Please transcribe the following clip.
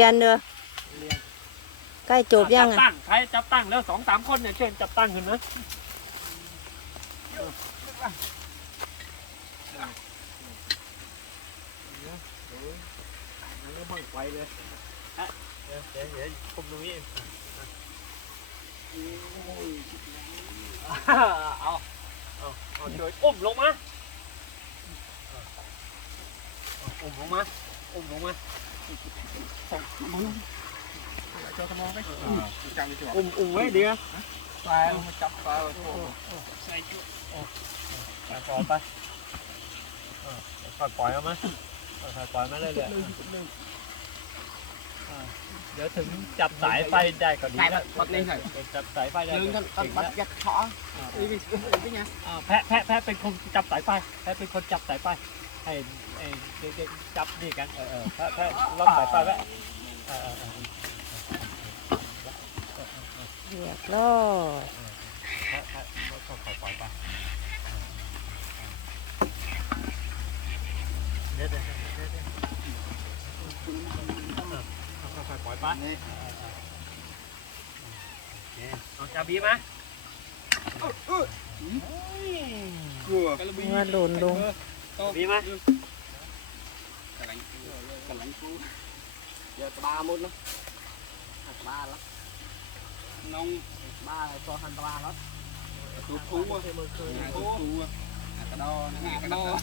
เรียนเนอะใกล้จบยังจัอะตั้งใครจับตั้งแล้วสองสามคนเนี่ยเชิญจับตั้งขึ้นนะไปเลยเดี๋ยเดี๋ยวเดี๋ยวผมตรงนี้เองเอาเอาเอาช่วยอุ้มลงมาอุ้มลงมาอุ้มลงมา อุ้มอุ้มไว้เดี๋ยว phải mà chập vào ใส่จุไปปล่อยไปปล่อยปล่อยเอามาปล่อยปล่อยมาเรื่อยๆอ่าเดี๋ยวถึงจับสายไฟได้ก็ดีแล้วจับสายไฟได้ lưng ก็ thân เก่ง thân แล้ว bắt giặt thỏ đi đi đi nha อ่าแพะแพะแพะเป็นคนจับสายไฟแพะเป็นคนจับสายไฟ ให้ไอ้เด็กๆจับนี่กันเออเออแพะแพะล็อกสายไฟไว้เออเออเออเรียบร้อยแพะแพะปล่อยปล่อยไปเดี๋ยวเดี๋ยวเดี๋ยวเดี๋ยวค่อยๆปล่อยไปเอาจับบีมา Cua ว่าหล่นลง บีมา Cả lạnh Cả lạnh cua Giờ ba môn lắm Ba lắm Nông Ba cho hành ba lắm Cua cua Cua Cua Cua Cà đo Cà đo